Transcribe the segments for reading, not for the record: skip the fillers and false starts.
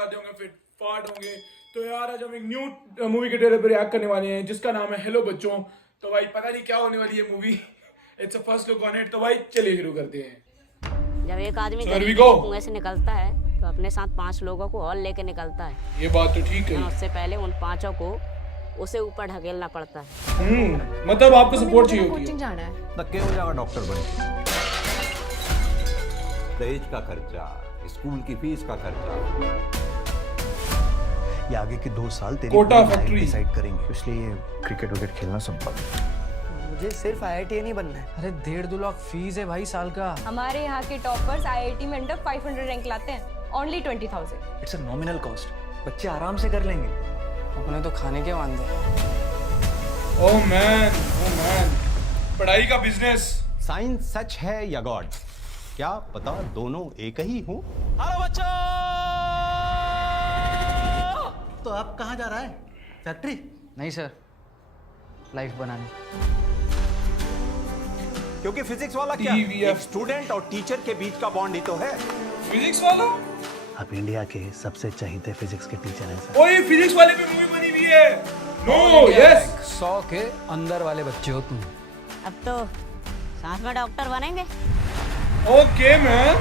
आते होंगे, फिर फाट होंगे। तो यार आज हम एक न्यू मूवी के ट्रेलर पर रिएक्ट करने वाले हैं जिसका नाम है हेलो बच्चों। तो भाई पता नहीं क्या होने वाली है movie, it's a first look on it. तो भाई चलिए शुरू करते हैं। जब एक आदमी So here we गरीबी go. के कुएं से निकलता है तो अपने साथ 5 लोगों को और लेके निकलता है। ये बात तो ठीक लेकिन है। उससे पहले उन 5 को उसे ऊपर ढकेलना पड़ता है। मतलब आपको सपोर्ट चाहिए होती कोचिंग है। जाना है। धक्के हो जाएगा डॉक्टर बन के। दहेज का खर्चा, स्कूल की फीस का खर्चा, ये आगे के 2 साल तेरी कोटा पूरी फैक्ट्री। लाइफ डिसाइड करेंगे, इसलिए ये क्रिकेट विकेट खेलना सब बंद। मुझे सिर्फ IIT नहीं बनना है। अरे 1.5-2 लाख फीस है भाई साल का। हमारे यहाँ के टॉपर्स IIT में अंडर 500 रैंक लाते हैं, only 20,000। It's a nominal cost, बच्चे आराम से कर लेंगे। अपने तो खाने के वांदे। ओह मैन, पढ़ाई का बिजनेस। साइंस सच है या गॉड, क्या पता दोनों एक ही हूँ। हेलो बच्चों। तो आप कहाँ जा रहा है? फैक्ट्री? नहीं सर, लाइफ बनाने। क्योंकि फिजिक्स वाला क्या, TVF। एक स्टूडेंट और टीचर के बीच का बॉन्ड ही तो है। फिजिक्स वाला? आप इंडिया के सबसे चहीते फिजिक्स के टीचर हैं सर। ओए फिजिक्स वाले पे मूवी बनी हुई है। नो यस 100 के अंदर वाले बच्चे हो तुम। अब तो साथ में डॉक्टर बनेंगे। Okay man.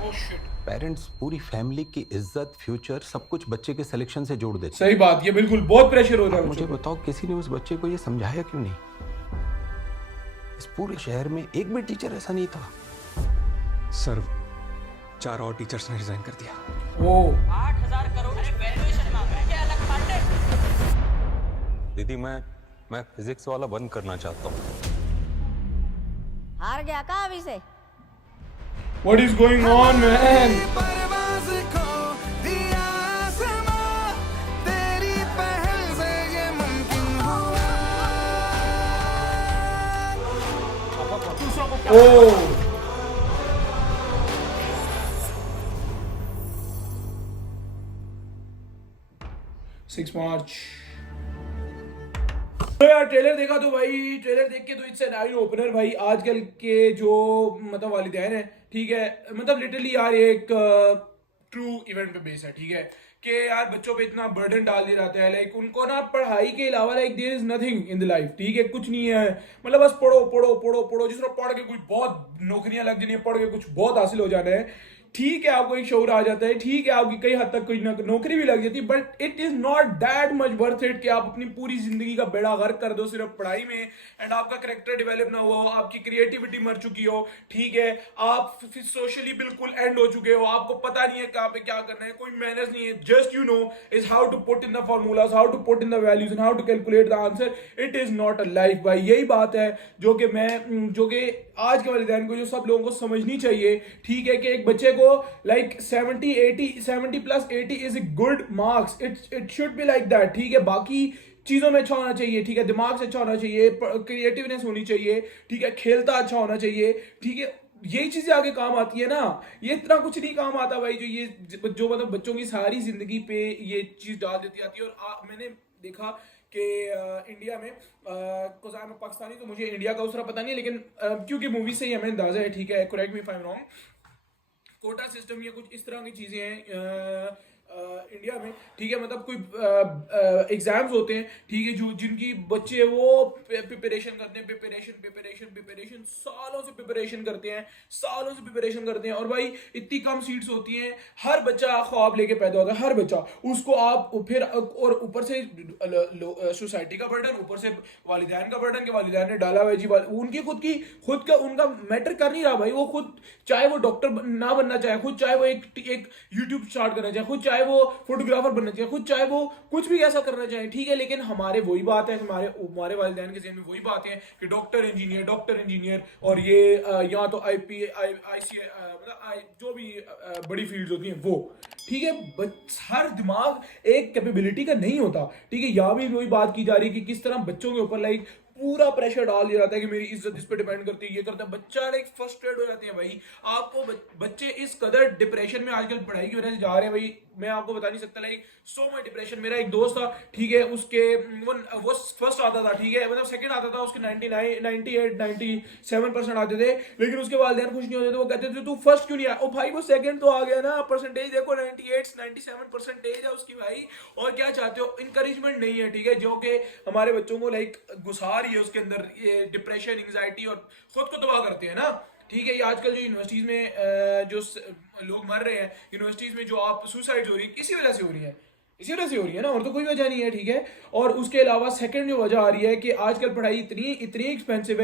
Oh shit. Parents पूरी फैमिली की इज्जत, फ्यूचर सब कुछ बच्चे के सिलेक्शन से जोड़ देते सही बात, ये बिल्कुल बहुत प्रेशर हो रहा हैं। है मुझे बताओ किसी ने उस बच्चे को ये समझाया क्यों नहीं? इस पूरे शहर में एक भी टीचर ऐसा नहीं था। सर 4 और टीचर्स ने रिजाइन कर दिया। वो 8,000 करोड़ की वैल्यूएशन मांग रहे हैं, क्या अलग पार्टनर? दीदी मैं फिजिक्स वाला बंद करना चाहता हूँ। हार गया का अभी से? What is going on man? Oh 6 March. तो यार ट्रेलर देखा तो भाई, ट्रेलर देख के तो इट्स एन आई ओपनर भाई। आजकल के जो मतलब वालिदैन है, ठीक है, मतलब लिटरली यार ये एक ट्रू इवेंट पे बेस है, ठीक है, कि यार बच्चों पे इतना बर्डन डाल दिया जाता है। लाइक उनको ना पढ़ाई के अलावा like there is nothing in the life, ठीक है, कुछ नहीं है। मतलब बस पढ़ो पढ़ो पढ़ो पढ़ो, जिस तरह पढ़ के कुछ बहुत नौकरियां लग जानी है, पढ़ के कुछ बहुत हासिल हो जाना है, ठीक है, आपको एक शौर आ जाता है, ठीक है, आपकी कई हद तक कोई नौकरी भी लग जाती है, but it is not that much worth it कि आप अपनी पूरी जिंदगी का बेड़ा गर्क कर दो सिर्फ पढ़ाई में, एंड आपका करेक्टर डेवलप ना हुआ हो, आपकी क्रिएटिविटी मर चुकी हो, ठीक है, आप फिर सोशली बिल्कुल एंड हो चुके हो, आपको पता नहीं है कहाँ पे क्या करना है, कोई मैनेज नहीं है, just you know is how to put in the formulas, how to put in the values and how to calculate the answer. It is not a life भाई। यही बात है जो कि आज के वालिदैन को, जो सब लोगों को समझनी चाहिए, ठीक है, कि एक बच्चे को like 70 plus 80 is a good marks. It should be like that, ठीक है। बाकी चीजों में अच्छा होना चाहिए, ठीक है, दिमाग से अच्छा होना चाहिए, क्रिएटिवनेस होनी चाहिए, ठीक है, खेलता अच्छा होना चाहिए, ठीक है, यही चीजें आगे काम आती है ना। ये इतना कुछ नहीं काम आता भाई जो मतलब बच्चों की सारी जिंदगी पे ये चीज डाल देती आती है। और मैंने देखा कि इंडिया में कोज़ार में पाकिस्तानी, तो मुझे इंडिया का उसरा पता नहीं, लेकिन क्योंकि मूवी से ही हमें अंदाजा है, ठीक है, correct me if I am wrong, quota system या कुछ इस तरह की चीजें हैं इंडिया में, ठीक है, मतलब कोई एग्जाम्स होते हैं, ठीक है, जो जिनकी बच्चे वो प्रिपरेशन करते हैं, प्रिपरेशन सालों से प्रिपरेशन करते हैं, और भाई इतनी कम सीट्स होती हैं, हर बच्चा ख्वाब लेके पैदा होता है, हर बच्चा, उसको आप फिर और ऊपर से सोसाइटी का बर्डन, यूपर से वालिदैन का बर्डन, के वालिदैन ने डाला हुआ जी, उनकी खुद का उनका मैटर कर नहीं रहा भाई। वो खुद चाहे वो डॉक्टर ना बनना चाहे, खुद चाहे वो एक यूट्यूब स्टार्ट करना चाहे, खुद चाहे वो फोटोग्राफर बनना चाहिए, खुद चाहे वो कुछ भी ऐसा करना चाहे, ठीक है, लेकिन हमारे वही बात है, हमारे वालिदैन के ज़हन में वही बात है कि डॉक्टर इंजीनियर और ये या तो मतलब जो भी बड़ी फील्ड्स होती हैं वो, ठीक है, हर दिमाग एक कैपेबिलिटी का नहीं होता, ठीक है। यहाँ भी वही बात की जा रही है कि किस तरह बच्चों के ऊपर लाइक पूरा प्रेशर डाल दिया जाता है कि मेरी इज्जत इस पे डिपेंड करती है, ये करता है, बच्चा लाइक फ्रस्ट्रेट हो जाते हैं भाई। आपको बच्चे इस कदर डिप्रेशन में आजकल पढ़ाई की वजह से जा रहे हैं भाई, मैं आपको बता नहीं सकता, लाइक सो मच डिप्रेशन। मेरा एक दोस्त था, ठीक है, उसके वो फर्स्ट आता था, ठीक है, मतलब सेकंड आता था, उसके 99 98 97% आते थे, लेकिन उसके वालिदैन खुश नहीं होते थे। वो कहते थे तू फर्स्ट क्यों नहीं आया? ओ भाई वो सेकंड तो आ गया ना, परसेंटेज देखो 98 97 परसेंटेज है उसकी भाई, और क्या चाहते हो? इंकरेजमेंट नहीं है, ठीक है, जो कि हमारे बच्चों को लाइक घुसा रही है उसके अंदर, ये डिप्रेशन, एंग्जाइटी और खुद को तबाह करते हैं ना, ठीक है। ये आजकल जो यूनिवर्सिटीज में जो लोग मर रहे हैं, यूनिवर्सिटीज में जो आप सुसाइड हो रही है, किसी वजह से हो रही है, इसी वजह से हो रही है ना, और तो कोई वजह नहीं है, ठीक है। और उसके अलावा सेकंड जो वजह आ रही है कि आजकल पढ़ाई इतनी एक्सपेंसिव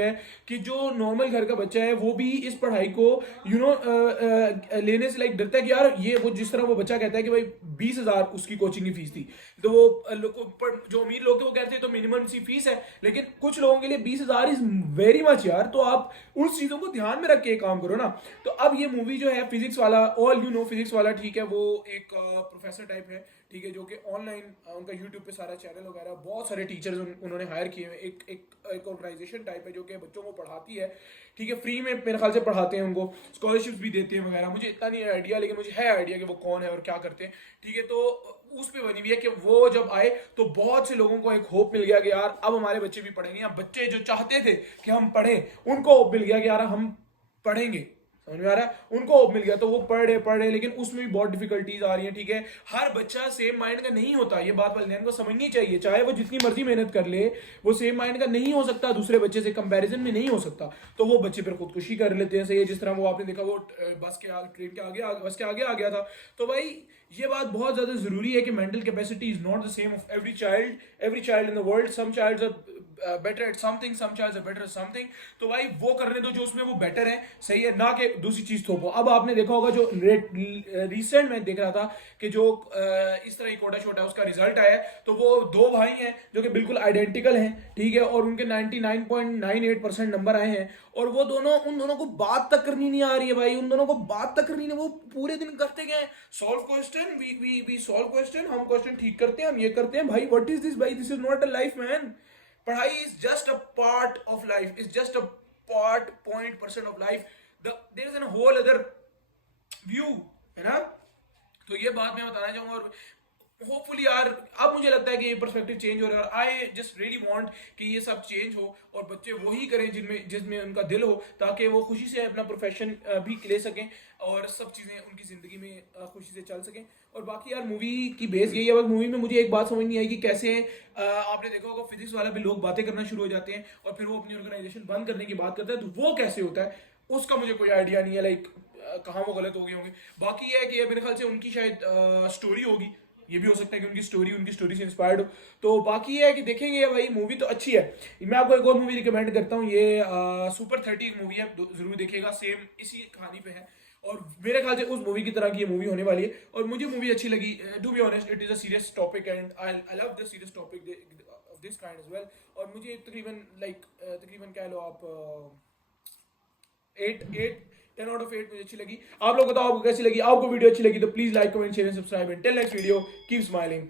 है कि जो नॉर्मल घर का बच्चा है वो भी इस पढ़ाई को लेने से लाइक डरता है कि यार ये वो, जिस तरह वो बच्चा कहता है कि भाई 20,000 उसकी कोचिंग की फीस थी, तो वो जो अमीर लोग थे वो कहते हैं तो मिनिमम सी फीस है, लेकिन कुछ लोगों के लिए 20,000 इज वेरी मच यार। तो आप उस चीजों को ध्यान में रख के काम करो ना। तो अब ये मूवी जो है फिजिक्स वाला, ऑल यू नो फिजिक्स वाला, ठीक है, वो एक प्रोफेसर टाइप है, ठीक है, जो कि ऑनलाइन उनका यूट्यूब पे सारा चैनल वगैरह, बहुत सारे टीचर्स उन्होंने हायर किए हुए, एक ऑर्गेनाइजेशन टाइप है जो कि बच्चों को पढ़ाती है, ठीक है, फ्री में मेरे ख्याल से पढ़ाते हैं, उनको स्कॉलरशिप्स भी देते हैं वगैरह। मुझे इतना नहीं आइडिया, लेकिन मुझे है आइडिया कि वो कौन है और क्या करते हैं, ठीक है। तो उस पे बनी हुई है कि वो जब आए तो बहुत से लोगों को एक होप मिल गया कि यार अब हमारे बच्चे भी पढ़ेंगे, या बच्चे जो चाहते थे कि हम पढ़ें उनको होप मिल गया कि यार हम पढ़ेंगे, समझ में आ रहा है, उनको होप मिल गया, तो वो पढ़ रहे, लेकिन उसमें भी बहुत डिफिकल्टीज आ रही हैं, ठीक है। हर बच्चा सेम माइंड का नहीं होता, ये बात वालिदैन को समझनी चाहिए, चाहे वो जितनी मर्जी मेहनत कर ले, वो सेम माइंड का नहीं हो सकता, दूसरे बच्चे से कंपैरिजन में नहीं हो सकता, तो वो बच्चे फिर खुदकुशी कर लेते हैं। सही है, जिस तरह वो आपने देखा वो बस के आगे आ गया था। तो भाई ये बात बहुत ज्यादा जरूरी है कि mental capacity is not the same of every child in the world. Some childs are better at something, some childs are better at something. तो भाई वो करने दो जो उसमें वो बेटर है, सही है, ना कि दूसरी चीज थोपो। अब आपने देखा होगा जो रिसेंट में देख रहा था कि जो इस तरह ही कोटा छोटा है उसका रिजल्ट आया, तो वो दो भाई हैं जो कि बिल्कुल आइडेंटिकल हैं, ठीक है, और उनके 99.98% नंबर आए हैं, और वो दोनों, उन दोनों को बात तक करनी नहीं आ रही है भाई, उन दोनों को बात तक करनी नहीं, वो पूरे दिन करते गए solve question, we solve question, हम क्वेश्चन ठीक करते हैं, हम ये करते हैं। भाई व्हाट इज दिस भाई, this is not a life man. पढ़ाई is just a part of life, is just a part 0.% of life, there is an whole other view, है ना। तो ये बात मैं बताना चाहूंगा, और होपफुली यार अब मुझे लगता है कि ये पर्सपेक्टिव चेंज हो रहा है, और आई जस्ट रियली वांट कि ये सब चेंज हो और बच्चे वही करें जिसमें उनका दिल हो, ताकि वो खुशी से अपना प्रोफेशन भी ले सकें और सब चीज़ें उनकी ज़िंदगी में खुशी से चल सकें। और बाकी यार मूवी की बेस यही है, बस मूवी में मुझे एक बात समझ नहीं आई कि कैसे आपने देखा होगा फिजिक्स वाला भी लोग बातें करना शुरू हो जाते हैं और फिर वो अपनी ऑर्गेनाइजेशन बंद करने की बात करते हैं, तो वो कैसे होता है उसका मुझे कोई आइडिया नहीं है, लाइक कहाँ वो गलत हो गए होंगे। बाकी ये है कि मेरे ख्याल से उनकी शायद स्टोरी होगी, ये भी हो सकता है कि उनकी स्टोरी से इंस्पायर्ड हो। तो बाकी ये है कि देखेंगे भाई, मूवी तो अच्छी है। मैं आपको एक और मूवी रिकमेंड करता हूँ, ये सुपर 30 एक मूवी है, जरूर देखिएगा, सेम इसी कहानी पे है, और मेरे ख्याल से उस मूवी की तरह की ये मूवी होने वाली है, और मुझे मूवी अच्छी लगी। To be honest it is a serious topic and I love the serious topic of this kind as well. और मुझे तकरीबन कह लो आप 10 out of 8 मुझे अच्छी लगी। आप लोग बताओ आपको कैसी लगी, आपको वीडियो अच्छी लगी तो please like comment share and subscribe, and till next video keep smiling.